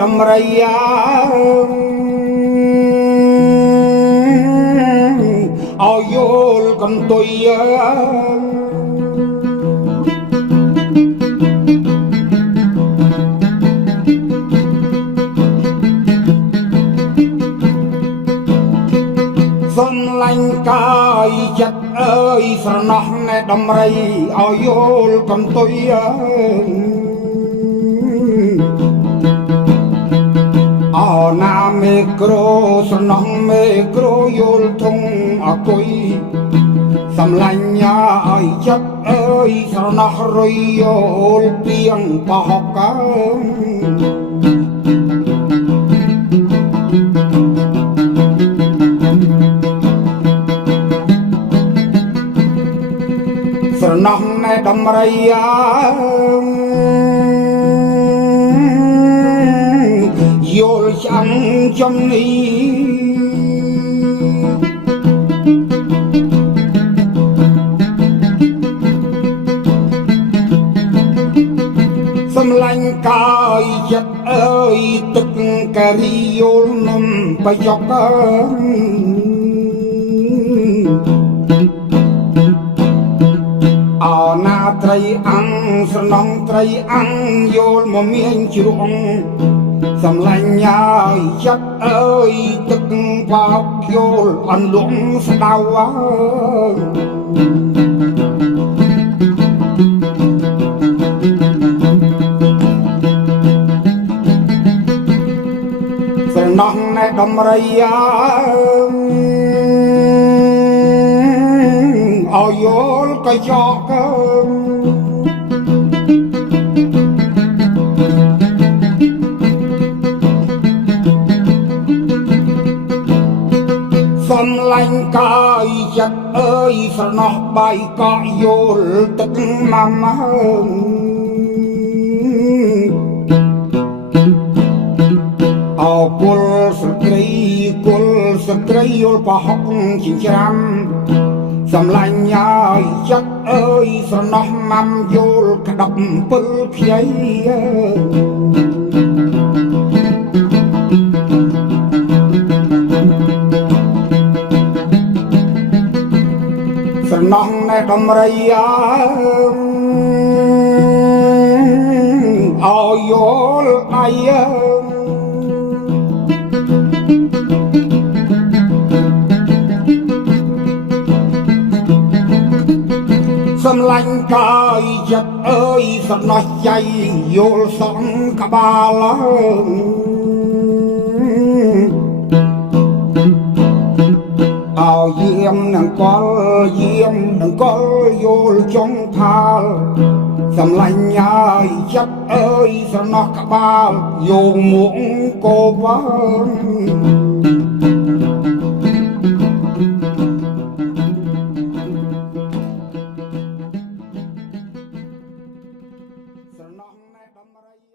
ដំរីឲ្យយល់កន្ទុយសំឡាញ់កាយចិត្តអើយស្រណោះណែដំរីឲ្យយល់កន្ទុយអណាមេក្រូស្រណោះមេក្រូយល់ធំអគុយសំឡាញ់ឲ្យចិត្តអើយស្រណោះរុយយល់ពីងបោះកើស្រណោះណែដំរីយល់ឆ្អឹងចំនេះសំឡាញ់កាយចិត្តអើយទឹកការីយល់នំបយកអណាត្រីអង្គស្រណងត្រីអង្គយល់មកមានជ្រុងសំឡាញ់ឲ្យចិត្តអើយទឹកបោកយល់អន្លងស្ដៅស្រណោះណែដំរីឲ្យយល់ក៏យកសំឡាញ់កាយចិត្តអើយស្រណោះបាយកក់យល់ទឹកម៉ាំអោគុលស្ត្រីគុលស្ត្រីយល់បោះជាច្រាំសំឡាញ់ឲ្យចិត្តអើយស្រណោះម៉ាំយល់ក្តាប់ពិលខ្ចីស្រណោះណែដំរីឲ្យយល់អីសំឡាញ់កាយចិត្តអើយស្រណោះចៃយល់សងក្បាលអោយាមនឹងកលយាមនឹងកលយល់ចុងផាលសំឡាញ់ឲ្យចិត្តអើយស្រណោះក្បាលយកមុខកោវ៉ាស្រណោះណែដំរី